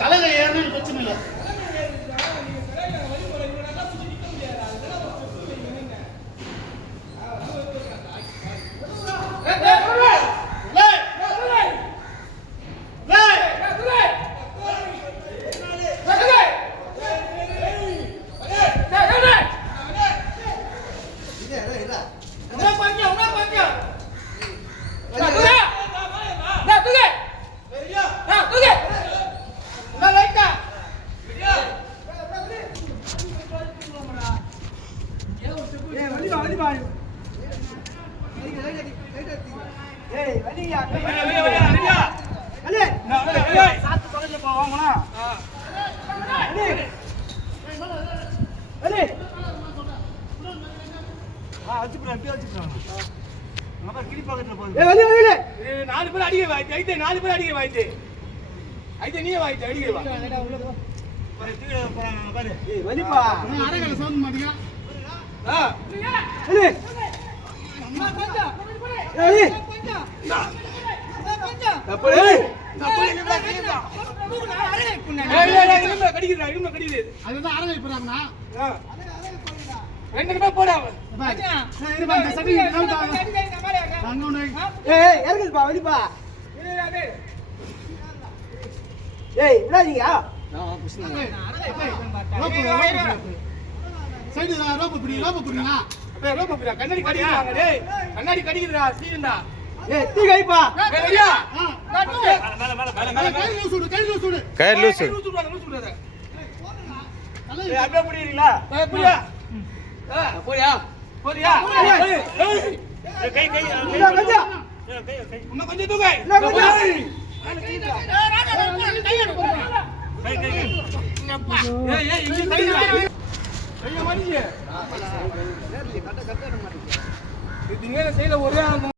தலையில ஏறணும் பிரச்சனை இல்லை. நாலு பேர் அடிக்க வாய்த்து ஐந்து 4 பேர் அடிக்க வாய்த்து ஐந்து நீ வாய்த்து அடிக்க வா அரைக்கலை சோந்து மாட்டீங்க. அதுதான் அரைக்கலை போறாங்கண்ணா. 2 பேர் போடா கண்ணாடி கடிக்குதுடா சீருண்டா கயிறு லூசு அப்படியே புரியுறீங்களா புரியா போறியா போறியா கை கை இன்னும் கொஞ்சம் தூக்கை கை